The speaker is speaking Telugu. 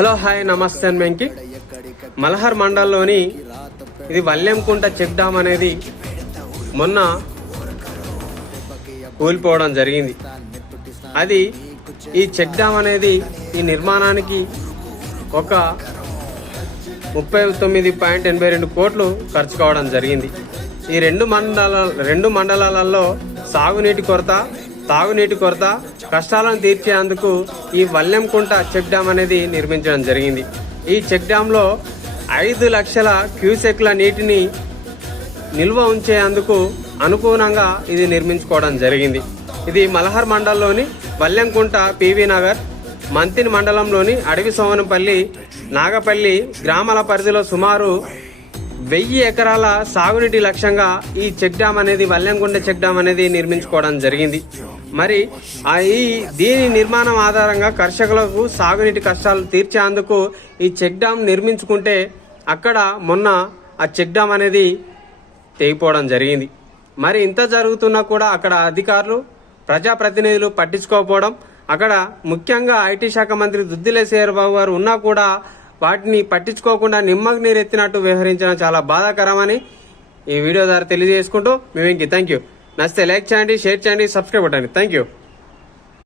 హలో హాయ్ నమస్తే వెంకి. మలహర్ మండలంలోని ఇది వల్లెంకుంట చెక్ డ్యామ్ అనేది మొన్న కూలిపోవడం జరిగింది. అది ఈ చెక్ డ్యామ్ అనేది ఈ నిర్మాణానికి ఒక 39.82 కోట్లు ఖర్చు కావడం జరిగింది. ఈ రెండు మండలాలలో సాగునీటి కొరత, తాగునీటి కొరత కష్టాలను తీర్చేందుకు ఈ వల్లెంకుంట చెక్ డ్యామ్ అనేది నిర్మించడం జరిగింది. ఈ చెక్ డ్యాంలో 5 లక్షల క్యూసెక్ల నీటిని నిల్వ ఉంచేందుకు అనుగుణంగా ఇది నిర్మించుకోవడం జరిగింది. ఇది మలహర్ మండలంలోని వల్లెంకుంట, పివి నగర్, మంతిని మండలంలోని అడవి సోమనపల్లి, నాగపల్లి గ్రామాల పరిధిలో సుమారు 1000 ఎకరాల సాగునీటి లక్ష్యంగా ఈ చెక్ డ్యామ్ అనేది వల్లెంకుంట చెక్ డ్యామ్ అనేది నిర్మించుకోవడం జరిగింది. మరి దీని నిర్మాణం ఆధారంగా కర్షకులకు సాగునీటి కష్టాలు తీర్చేందుకు ఈ చెక్ డ్యామ్ నిర్మించుకుంటే అక్కడ మొన్న ఆ చెక్ డ్యామ్ అనేది తెగిపోవడం జరిగింది. మరి ఇంత జరుగుతున్నా కూడా అక్కడ అధికారులు, ప్రజాప్రతినిధులు పట్టించుకోకపోవడం, అక్కడ ముఖ్యంగా ఐటీ శాఖ మంత్రి దుద్దిల శ్రీహరిబాబు గారు ఉన్నా కూడా వాటిని పట్టించుకోకుండా నిమ్మకు నీరెత్తినట్టు వ్యవహరించడం చాలా బాధాకరమని ఈ వీడియో ద్వారా తెలియజేసుకుంటూ మేము థ్యాంక్ యూ. నచ్చితే లైక్ చేయండి, షేర్ చేయండి, సబ్స్క్రైబ్ కొట్టండి. Thank you.